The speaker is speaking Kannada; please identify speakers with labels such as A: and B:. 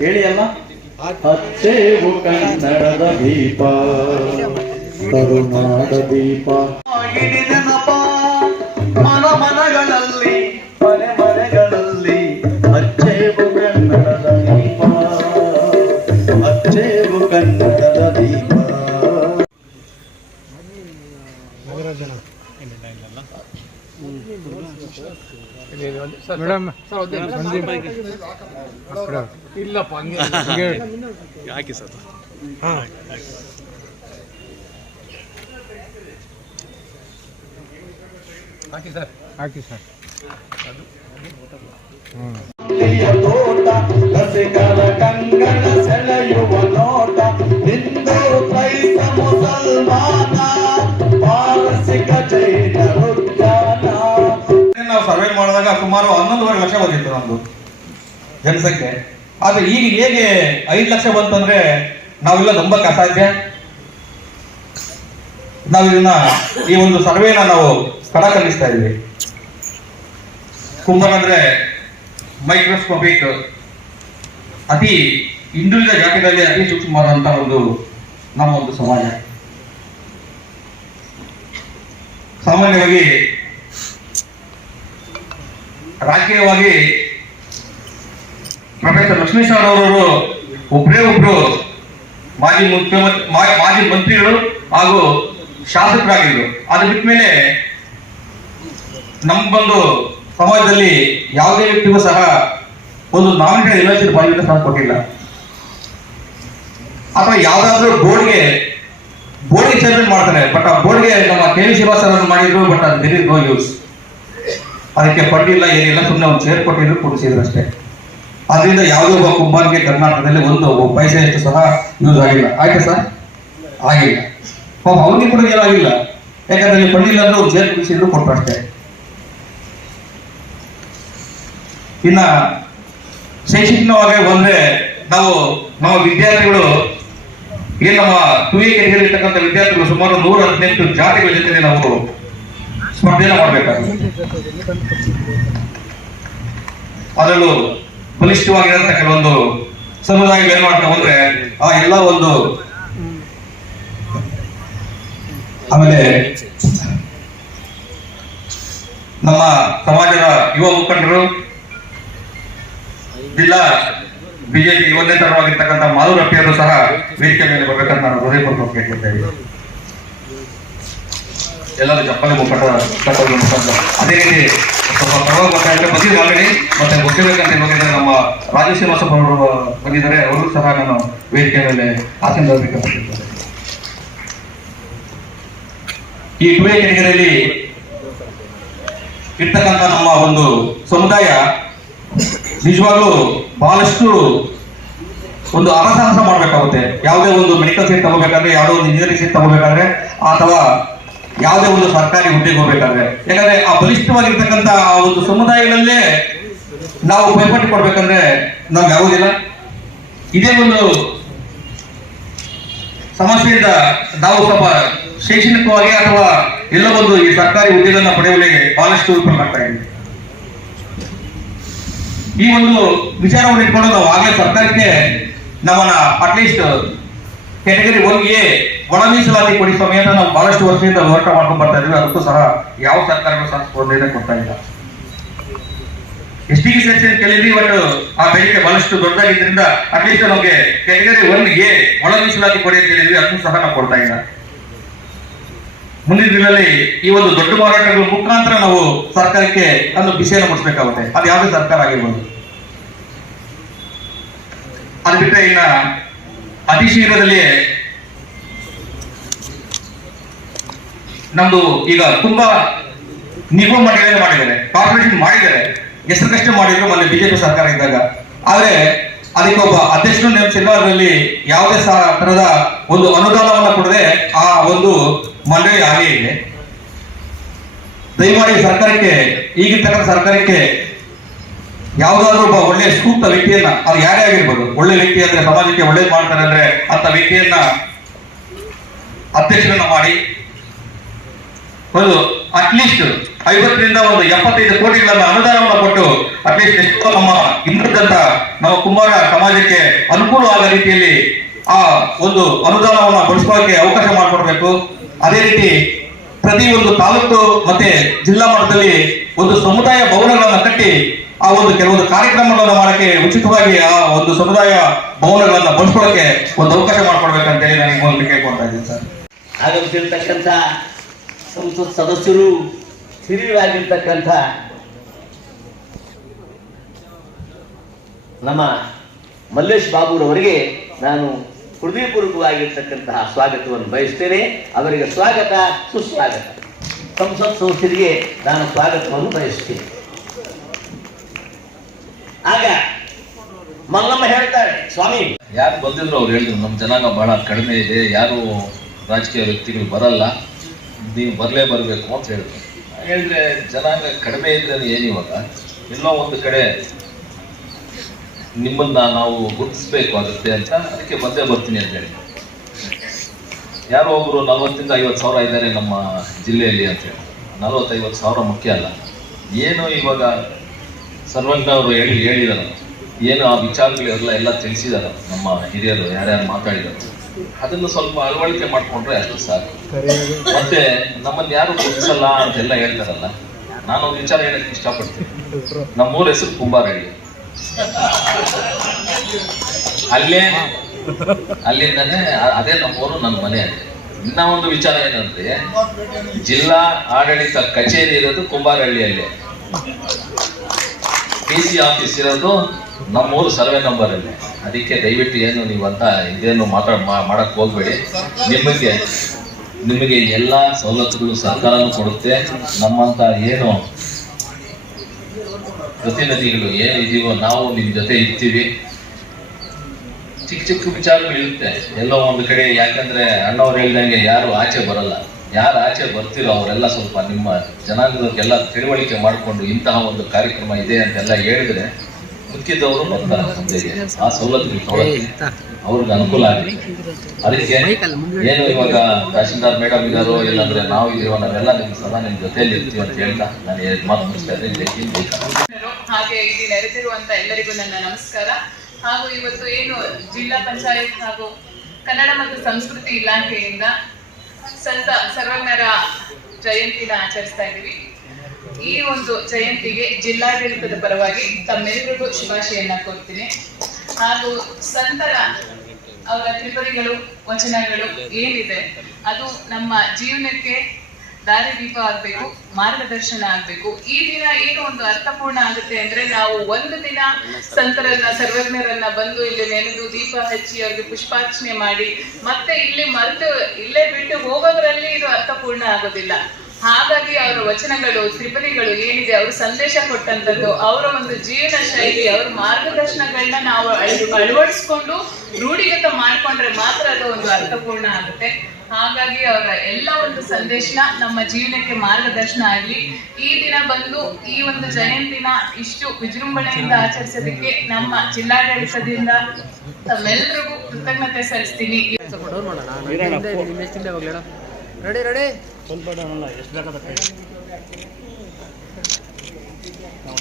A: ಹೇಳಿ ಅಲ್ಲ ಹಚ್ಚೇವು ಕನ್ನಡದ ದೀಪ ಕರುನಾಡ ದೀಪ. ನೆನಪ ಮನ ಮನಗಳಲ್ಲಿ ಮನೆ ಮನೆಗಳಲ್ಲಿ ಹಚ್ಚೇವು ಕನ್ನಡದ ದೀಪ. ಹಚ್ಚೇವು ಕನ್ನಡದ
B: ಮೇಡಮ್ ಇಲ್ಲಪ್ಪ ಹಂಗೆ
C: ಹಾಕಿ ಸರ್.
B: ಹಾಂ ಹಾಕಿ ಸರ್. ಹಾಕಿ ಸರ್.
A: ರಸಿಕರ ಕಂಗಣ ಸೆಳೆಯುವ
D: ಸುಮಾರು ಹನ್ನೊಂದುವರೆ ಲಕ್ಷ ಬಂದಿತ್ತು ನಮ್ದು ಜನಸಂಖ್ಯೆ. ಆದ್ರೆ ಈಗ ಹೇಗೆ ಐದು ಲಕ್ಷ ಬಂತಂದ್ರೆ ನಾವೆಲ್ಲ ನಂಬಕ್ ಅಸಾಧ್ಯ? ನಾವು ಇದನ್ನ ಈ ಒಂದು ಸರ್ವೆನ ನಾವು ಕಡಕಲಿಸ್ತಾ ಇದ್ವಿ ಕುಂಭ ಅಂದ್ರೆ ಮೈಕ್ರೋಸ್ಕೋಪಿಕ್ ಅತಿ ಹಿಂದುಳಿದ ಜಾತಿಗಳಲ್ಲಿ ಅತಿ ಸೂಕ್ಷ್ಮವಾದಂತಹ ಒಂದು ನಮ್ಮ ಒಂದು ಸಮಾಜ. ಸಾಮಾನ್ಯವಾಗಿ ರಾಜಕೀಯವಾಗಿ ಪ್ರೊಫೆಸರ್ ಲಕ್ಷ್ಮೀಶಾರ್ ಅವರವರು ಒಬ್ಬರೇ ಒಬ್ರು ಮಾಜಿ ಮುಖ್ಯಮಂತ್ರಿ ಮಾಜಿ ಮಂತ್ರಿಗಳು ಹಾಗೂ ಶಾಸಕರಾಗಿದ್ರು. ಅದು ಬಿಟ್ಟ ಮೇಲೆ ನಮ್ಮ ಬಂದು ಸಮಾಜದಲ್ಲಿ ಯಾವುದೇ ವ್ಯಕ್ತಿಗೂ ಸಹ ಒಂದು ನಾಮಿನೇಟೆಡ್ ಇಲಾಖೆ ಬಾಧ್ಯತೆ ಸಹ ಕೊಟ್ಟಿಲ್ಲ. ಅಥವಾ ಯಾವ್ದಾದ್ರು ಬೋರ್ಡ್ಗೆ ಬೋರ್ಡ್ಗೆ ಚೇರ್ಮನ್ ಮಾಡ್ತಾರೆ ಬಟ್ ಆ ಬೋರ್ಡ್ಗೆ ನಮ್ಮ ಕೆ ವಿ ಶ್ರೀನಿವಾಸರನ್ನು ಮಾಡಿದ್ರು ಬಟ್ ಅದು ದಿಸ್ ನೋ ಯೂಸ್ ಅದಕ್ಕೆ ಪಡ್ಡಿಲ್ಲ ಏನಿಲ್ಲ ಸುಮ್ಮನೆ ಒಂದು ಚೇರ್ ಕೊಟ್ಟಿದ್ರು ಕೊಡಿಸಿದ್ರು ಅಷ್ಟೇ. ಅದರಿಂದ ಯಾವುದೋ ಒಬ್ಬ ಕುಂಬಾರಿಗೆ ಕರ್ನಾಟಕದಲ್ಲಿ ಒಂದು ಒಬ್ಬ ಪೈಸೆಯಷ್ಟು ಸಹ ಯೂಸ್ ಆಗಿಲ್ಲ. ಆಯ್ತಾ ಸರ್? ಆಗಿಲ್ಲ. ಪಾಪ ಅವ್ರಿಗೆ ಕೂಡ ಏನಾಗಿಲ್ಲ ಯಾಕಂದ್ರೆ ನೀವು ಪಡ್ಡಿಲ್ಲ ಅಂದ್ರೆ ಒಂದು ಚೇರ್ ಕೊಡಿಸಿದ್ರು ಕೊಟ್ಟರು ಅಷ್ಟೇ. ಇನ್ನ ಶೈಕ್ಷಣಿಕವಾಗಿ ಬಂದ್ರೆ ನಾವು, ನಮ್ಮ ವಿದ್ಯಾರ್ಥಿಗಳು ಏನು ನಮ್ಮ ಟು ಎ ಇರ್ತಕ್ಕಂಥ ವಿದ್ಯಾರ್ಥಿಗಳು ಸುಮಾರು ನೂರ ಹದಿನೆಂಟು ಜಾತಿಗಳ ಜೊತೆ ನಾವು ಸ್ಪರ್ಧೆನ ಮಾಡಬೇಕಾಗುತ್ತೆ. ಅದರಲ್ಲೂ ಬಲಿಷ್ಠವಾಗಿರಂತ ಕೆಲವೊಂದು ಸಮುದಾಯ ಏನ್ ಮಾಡ್ತಾ ಹೋದ್ರೆ ಆ ಎಲ್ಲ ಒಂದು ಆಮೇಲೆ ನಮ್ಮ ಸಮಾಜದ ಯುವ ಮುಖಂಡರು, ಜಿಲ್ಲಾ ಬಿಜೆಪಿ ಯುವ ತರವಾಗಿರ್ತಕ್ಕಂಥ ಮಾಧುರಪ್ಪಿಯವರು ಸಹ ವೇದಿಕೆ ಮೇಲೆ ಬರ್ಬೇಕಂತ ನಾನು ಹೃದಯಪೂರ್ವಕ ಕೇಳ್ಕೊಳ್ತೇವೆ ಎಲ್ಲರೂ ಚಪ್ಪಲಿ ಮುಖಂಡ ಅದೇ ರೀತಿ ಸ್ವಲ್ಪ ಪ್ರಭಾವ ಬರ್ತಾ ಇದ್ರೆ ಬದಿ ಮಾಗಡಿ ಮತ್ತೆ ಗೊತ್ತಿರಬೇಕಂತ ಬಂದಿದ್ದಾರೆ ನಮ್ಮ ರಾಜೇಶ್ ಶ್ರೀನಿವಾಸಪ್ಪ ಅವರು ಬಂದಿದ್ದಾರೆ. ಅವರು ಸಹ ನಾನು ವೇದಿಕೆ ಮೇಲೆ ಆಸೀನ ಈ ಟುವೆ ಕೆಟಗರಿಯಲ್ಲಿ ಇರ್ತಕ್ಕಂಥ ನಮ್ಮ ಒಂದು ಸಮುದಾಯ ನಿಜವಾಗ್ಲೂ ಬಹಳಷ್ಟು ಒಂದು ಅರಸಾಹಸ ಮಾಡಬೇಕಾಗುತ್ತೆ. ಯಾವುದೇ ಒಂದು ಮೆಡಿಕಲ್ ಸೀಟ್ ತಗೋಬೇಕಾದ್ರೆ, ಯಾವುದೋ ಒಂದು ಇಂಜಿನಿಯರಿಂಗ್ ಸೀಟ್ ತಗೋಬೇಕಾದ್ರೆ, ಅಥವಾ ಯಾವುದೇ ಒಂದು ಸರ್ಕಾರಿ ಹುದ್ದೆಗೆ ಹೋಗ್ಬೇಕಾದ್ರೆ. ಯಾಕಂದ್ರೆ ಆ ಬಲಿಷ್ಠವಾಗಿರ್ತಕ್ಕಂಥ ಆ ಒಂದು ಸಮುದಾಯಗಳಲ್ಲೇ ನಾವು ಪೈಪೋಟಿ ಕೊಡ್ಬೇಕಂದ್ರೆ ನಮ್ಗೆ ಯಾವುದಿಲ್ಲ ಇದೇ ಒಂದು ಸಮಸ್ಯೆಯಿಂದ ನಾವು ಸ್ವಲ್ಪ ಶೈಕ್ಷಣಿಕವಾಗಿ ಅಥವಾ ಎಲ್ಲ ಒಂದು ಈ ಸರ್ಕಾರಿ ಹುದ್ದೆಗಳನ್ನ ಪಡೆಯುವಲ್ಲಿ ಬಹಳಷ್ಟು ವಿಫಲರಾಗ್ತಾ ಇದೆ. ಈ ಒಂದು ವಿಚಾರವನ್ನು ಇಟ್ಕೊಂಡು ನಾವು ಆಗಲೇ ಸರ್ಕಾರಕ್ಕೆ ನಮ್ಮನ್ನ ಅಟ್ಲೀಸ್ಟ್ ಕೆಟಗರಿ ಎ ಒಳ ಮೀಸಲಾತಿ ಕೊಡಿ ಸಮೇತ ನಾವು ಬಹಳಷ್ಟು ವರ್ಷದಿಂದ ಹೋರಾಟ ಮಾಡ್ಕೊಂಡು ಬರ್ತಾ ಇದ್ದೀವಿ. ಅದಕ್ಕೂ ಸಹ ಯಾವ ಸರ್ಕಾರಗಳು ಸಹ ಕೊಡ್ತಾ ಇಲ್ಲ ಎಸ್ ಟಿ ಸೆಕ್ಷನ್ ಕೇಳಿದ್ವಿ ಬಟ್ ಆ ಬೇಡಿಕೆ ಬಹಳಷ್ಟು ದೊಡ್ಡದಾಗಿದ್ದರಿಂದ ಅಟ್ಲೀಸ್ಟ್ ನಮಗೆ ಕೆಟಗರಿ ಒನ್ ಎ ಒಳ ಮೀಸಲಾತಿ ಕೊಡಿ ಅಂತ ಹೇಳಿದ್ವಿ. ಅದನ್ನು ಸಹ ನಾವು ಕೊಡ್ತಾ ಇಲ್ಲ. ಮುಂದಿನ ದಿನದಲ್ಲಿ ಈ ಒಂದು ದೊಡ್ಡ ಮಾರಾಟಗಳ ಮುಖಾಂತರ ನಾವು ಸರ್ಕಾರಕ್ಕೆ ಅದನ್ನು ಬಿಸಿಯನ್ನು ಮುಡಿಸ್ಬೇಕಾಗುತ್ತೆ ಅದು ಯಾವುದೇ ಸರ್ಕಾರ ಆಗಿರ್ಬೋದು. ಅದು ಬಿಟ್ಟರೆ ಇನ್ನ ಅತಿ ಶೀಘ್ರದಲ್ಲಿ ನಮ್ದು ಈಗ ತುಂಬಾ ನಿಗಮ ಮಂಡಳಿಯನ್ನು ಮಾಡಿದ್ದಾರೆ. ಕಾರ್ಪೊರೇಷನ್ ಮಾಡಿದ್ದಾರೆ. ಹೆಸರುಗಷ್ಟೇ ಮಾಡಿದ್ರು ಮೊನ್ನೆ ಬಿಜೆಪಿ ಸರ್ಕಾರ ಇದ್ದಾಗ. ಆದ್ರೆ ಅದಕ್ಕೆ ಒಬ್ಬ ಅಧ್ಯಕ್ಷರು ನೇಮಿಸಿಲ್ಲ ಅದರಲ್ಲಿ ಯಾವುದೇ ತರದ ಒಂದು ಅನುದಾನವನ್ನು ಕೊಡದೆ ಆ ಒಂದು ಮಂಡಳಿ ಹಾಗೆ ಇದೆ. ದಯಮಾಡಿ ಸರ್ಕಾರಕ್ಕೆ, ಈಗಿರ್ತಕ್ಕಂಥ ಸರ್ಕಾರಕ್ಕೆ ಯಾವ್ದಾದ್ರು ಒಬ್ಬ ಒಳ್ಳೆ ಸೂಕ್ತ ವ್ಯಕ್ತಿಯನ್ನ ಅದು ಯಾರೇ ಆಗಿರ್ಬೋದು, ಒಳ್ಳೆ ವ್ಯಕ್ತಿ ಅಂದ್ರೆ ಸಮಾಜಕ್ಕೆ ಒಳ್ಳೇದು ಮಾಡ್ತಾರೆ ಅಂದ್ರೆ ಅಂತ ವ್ಯಕ್ತಿಯನ್ನ ಅಧ್ಯಕ್ಷರನ್ನ ಮಾಡಿ. ಒಂದು ಅಟ್ಲೀಸ್ಟ್ ಐವತ್ತರಿಂದ ಒಂದು ಎಪ್ಪತ್ತೈದು ಕೋಟಿಗಳನ್ನ ಅನುದಾನವನ್ನು ಕೊಟ್ಟು ಅಟ್ಲೀಸ್ಟ್ ಎಷ್ಟೋ ನಮ್ಮ ಹಿಂದುಳಿದಂತ ನಮ್ಮ ಕುಂಬಾರ ಸಮಾಜಕ್ಕೆ ಅನುಕೂಲ ಆದ ರೀತಿಯಲ್ಲಿ ಆ ಒಂದು ಅನುದಾನವನ್ನು ಬಳಸುವಕ್ಕೆ ಅವಕಾಶ ಮಾಡಿಕೊಡ್ಬೇಕು. ಅದೇ ರೀತಿ ಪ್ರತಿ ಒಂದು ತಾಲೂಕು ಮತ್ತೆ ಜಿಲ್ಲಾ ಮಟ್ಟದಲ್ಲಿ ಒಂದು ಸಮುದಾಯ ಭವನಗಳನ್ನು ಕಟ್ಟಿ ಆ ಒಂದು ಕೆಲವೊಂದು ಕಾರ್ಯಕ್ರಮಗಳನ್ನು ಮಾಡಕ್ಕೆ ಉಚಿತವಾಗಿ ಆ ಒಂದು ಸಮುದಾಯ ಭವನಗಳನ್ನ ಬಳಸ್ಕೊಳಕ್ಕೆ ಒಂದು ಅವಕಾಶ ಮಾಡ್ಕೊಡ್ಬೇಕಂತೇಳಿ ನನಗೆ ಮೊದಲು ಕೇಳ್ಕೊಳ್ತಾ ಇದ್ದೀನಿ ಸರ್.
C: ಆಗಮಿಸಿರ್ತಕ್ಕಂಥ ಸಂಸತ್ ಸದಸ್ಯರು ಹಿರಿಯರಾಗಿರ್ತಕ್ಕಂಥ ನಮ್ಮ ಮಲ್ಲೇಶ್ ಬಾಬುರವರಿಗೆ ನಾನು ಹೃದಯಪೂರ್ವಕವಾಗಿರ್ತಕ್ಕಂತಹ ಸ್ವಾಗತವನ್ನು ಬಯಸ್ತೇನೆ. ಅವರಿಗೆ ಸ್ವಾಗತ, ಸುಸ್ವಾಗತ. ಸಂಸತ್ ಸಂಸ್ಥೆಗೆ ನಾನು ಸ್ವಾಗತವನ್ನು ಬಯಸ್ತೇನೆ. ಆಗ ಮಲ್ಲಮ್ಮ ಹೇಳ್ತಾರೆ, ಸ್ವಾಮಿ.
E: ಯಾರು ಬಂದಿದ್ರು ಅವ್ರು ಹೇಳಿದ್ರು, ನಮ್ಮ ಜನಾಂಗ ಬಹಳ ಕಡಿಮೆ ಇದೆ, ಯಾರು ರಾಜಕೀಯ ವ್ಯಕ್ತಿಗಳು ಬರಲ್ಲ, ನೀವು ಬರಲೇ ಬರಬೇಕು ಅಂತ ಹೇಳಿದ್ರು. ಹೇಳಿದ್ರೆ, ಜನಾಂಗ ಕಡಿಮೆ ಇದ್ರೆ ಏನು ಇವಾಗ? ಎಲ್ಲೋ ಒಂದು ಕಡೆ ನಿಮ್ಮನ್ನ ನಾವು ಗುರುತಿಸ್ಬೇಕು ಆಗುತ್ತೆ ಅಂತ ಅದಕ್ಕೆ ಮತ್ತೆ ಬರ್ತೀನಿ ಅಂತ ಹೇಳಿ. ಯಾರೋ ಒಬ್ರು ನಲವತ್ತಿಂದ ಐವತ್ತು ಸಾವಿರ ಇದ್ದಾರೆ ನಮ್ಮ ಜಿಲ್ಲೆಯಲ್ಲಿ ಅಂತ ಹೇಳಿ. ನಲವತ್ತೈವತ್ತು ಸಾವಿರ ಮುಖ್ಯ ಅಲ್ಲ. ಏನು ಇವಾಗ ಸರ್ವಂಗ ಅವರು ಹೇಳಿ ಹೇಳಿದಾರ. ಏನು ಆ ವಿಚಾರಗಳೆಲ್ಲ ಎಲ್ಲ ತಿಳಿಸಿದಾರ ನಮ್ಮ ಹಿರಿಯರು, ಯಾರ್ಯಾರು ಮಾತಾಡಿದಾರೆ. ಅದನ್ನು ಸ್ವಲ್ಪ ಅಳವಡಿಕೆ ಮಾಡ್ಕೊಂಡ್ರೆ ಅಷ್ಟು ಸಾಕು. ಮತ್ತೆ ನಮ್ಮನ್ನ ಯಾರು ಗುರುತಿಸಲ್ಲ ಅಂತೆಲ್ಲ ಹೇಳ್ತಾರಲ್ಲ ನಾನು ಒಂದು ವಿಚಾರ ಹೇಳಕ್ಕೆ ಇಷ್ಟಪಡ್ತೀನಿ. ನಮ್ಮೂರ ಹೆಸರು ಕುಂಬಾರಳ್ಳಿ ಅಲ್ಲೇ ಅಲ್ಲಿಂದನೇ ಅದೇ ನಮ್ಮೂರು ನನ್ನ ಮನೆ ಇನ್ನ ಒಂದು ವಿಚಾರ ಏನಂದ್ರೆ, ಜಿಲ್ಲಾ ಆಡಳಿತ ಕಚೇರಿ ಇರೋದು ಕುಂಬಾರಹಳ್ಳಿಯಲ್ಲಿ. ಡಿ ಸಿ ಆಫೀಸ್ ಇರೋದು ನಮ್ಮೂರು ಸರ್ವೆ ನಂಬರ್ ಅಲ್ಲಿ. ಅದಕ್ಕೆ ದಯವಿಟ್ಟು ಏನು ನೀವು ಅಂತ ಇದೇನು ಮಾತಾಡ್ ಮಾಡಕ್ ಹೋಗ್ಬೇಡಿ. ನಿಮಗೆ ನಿಮಗೆ ಎಲ್ಲಾ ಸವಲತ್ತುಗಳು ಸರ್ಕಾರನು ಕೊಡುತ್ತೆ. ನಮ್ಮಂತ ಏನು ಪ್ರತಿನಿಧಿಗಳು ಏನು ಇದೀವೋ ನಾವು ನಿಮ್ ಜೊತೆ ಇರ್ತೀವಿ. ಚಿಕ್ಕ ಚಿಕ್ಕ ವಿಚಾರಗಳು ಇರುತ್ತೆ. ಎಲ್ಲೋ ಒಂದು ಕಡೆ ಯಾಕಂದ್ರೆ ಅಣ್ಣವ್ರು ಹೇಳ್ದಂಗೆ ಯಾರು ಆಚೆ ಬರಲ್ಲ. ಯಾರು ಆಚೆ ಬರ್ತಿರೋ ಅವರೆಲ್ಲ ಸ್ವಲ್ಪ ನಿಮ್ಮ ಜನಾಂಗದವ್ರಿಗೆಲ್ಲ ತಿಳುವಳಿಕೆ ಮಾಡಿಕೊಂಡು ಇಂತಹ ಒಂದು ಕಾರ್ಯಕ್ರಮ ಇದೆ ಅಂತೆಲ್ಲ ಹೇಳಿದ್ರೆ ಮುಖ್ಯದವರು ಬರ್ತಾರೆ ಆ ತಗೊಳಕ್ಕೆ ಅವ್ರಿಗೆ ಅನುಕೂಲ ಆಗಲಿ ಅದಕ್ಕೆ ಏನು ಇವಾಗ ತಹಶೀಲ್ದಾರ್ ಮೇಡಮ್ ಇದಾರೋ ಇಲ್ಲಾಂದ್ರೆ ನಾವು ಇದೀವೋ ನಾವೆಲ್ಲ ನಿಮ್ ಸದಾ ನಿಮ್ ಜೊತೆಯಲ್ಲಿ ಇರ್ತೀವಿ ಅಂತ ಹೇಳ್ತಾ ನಾನು ಎರಡು ಮಾತು ಮುಗಿಸ್ತಾ ಇದ್ದೀನಿ. ಜೈ ಹಿಂದ್, ಜೈ ಕರ್ನಾಟಕ.
F: ಜನರು, ಹಾಗೆ ಇಲ್ಲಿ ನೆರೆದಿರುವಂತ ಎಲ್ಲರಿಗೂ ನನ್ನ ನಮಸ್ಕಾರ. ಹಾಗೂ ಇವತ್ತು ಏನು ಜಿಲ್ಲಾ ಪಂಚಾಯತ್ ಹಾಗೂ ಕನ್ನಡ ಮತ್ತು ಸಂಸ್ಕೃತಿ ಇಲಾಖೆಯಿಂದ ಸಂತ ಸರ್ವಜ್ಞರ ಜಯಂತಿನ ಆಚರಿಸ್ತಾ ಇದ್ದೀವಿ. ಈ ಒಂದು ಜಯಂತಿಗೆ ಜಿಲ್ಲಾಡಳಿತದ ಪರವಾಗಿ ತಮ್ಮೆಲ್ಲರಿಗೂ ಶುಭಾಶಯನ್ನ ಕೋರ್ತೀನಿ. ಹಾಗೂ ಸಂತರ ಅವರ ತ್ರಿಪರಿಗಳು ವಚನಗಳು ಏನಿದೆ, ಅದು ನಮ್ಮ ಜೀವನಕ್ಕೆ ದಾರಿದೀಪ ಆಗ್ಬೇಕು, ಮಾರ್ಗದರ್ಶನ ಆಗ್ಬೇಕು. ಈ ದಿನ ಏನು ಒಂದು ಅರ್ಥಪೂರ್ಣ ಆಗುತ್ತೆ ಅಂದ್ರೆ ನಾವು ಒಂದು ದಿನ ಸಂತರನ್ನ, ಸರ್ವಜ್ಞರನ್ನ ಬಂದು ಇಲ್ಲಿ ನೆನೆದು ದೀಪ ಹಚ್ಚಿ ಅವ್ರಿಗೆ ಪುಷ್ಪಾರ್ಚನೆ ಮಾಡಿ ಮತ್ತೆ ಇಲ್ಲಿ ಮರೆತು, ಇಲ್ಲೇ ಬಿಟ್ಟು ಹೋಗೋದ್ರಲ್ಲಿ ಇದು ಅರ್ಥಪೂರ್ಣ ಆಗೋದಿಲ್ಲ. ಹಾಗಾಗಿ ಅವರ ವಚನಗಳು ತ್ರಿಪದಿಗಳು ಏನಿದೆ, ಅವರು ಸಂದೇಶ ಕೊಟ್ಟಂತದ್ದು ಅವರ ಒಂದು ಜೀವನ ಶೈಲಿ, ಅವರ ಮಾರ್ಗದರ್ಶನಗಳನ್ನ ನಾವು ಅಳ- ಅಳವಡಿಸ್ಕೊಂಡು ರೂಢಿಗತ ಮಾಡ್ಕೊಂಡ್ರೆ ಮಾತ್ರ ಅದು ಒಂದು ಅರ್ಥಪೂರ್ಣ ಆಗುತ್ತೆ. ಹಾಗಾಗಿ ಅವರ ಎಲ್ಲ ಒಂದು ಸಂದೇಶ ನಮ್ಮ ಜೀವನಕ್ಕೆ ಮಾರ್ಗದರ್ಶನ ಆಗಲಿ. ಈ ದಿನ ಬಂದು ಈ ಒಂದು ಜಯಂತಿನ ಇಷ್ಟು ವಿಜೃಂಭಣೆಯಿಂದ ಆಚರಿಸೋದಕ್ಕೆ ನಮ್ಮ ಜಿಲ್ಲಾಡಳಿತದಿಂದ ತಮ್ಮೆಲ್ಲರಿಗೂ ಕೃತಜ್ಞತೆ ಸಲ್ಲಿಸ್ತೀನಿ.
B: ರೆಡಿ ರೆಡಿ ಸ್ವಲ್ಪ ಡೌನಲ್ಲ ಎಷ್ಟು ಬೇಕಾದ ಕೈ ನಾವು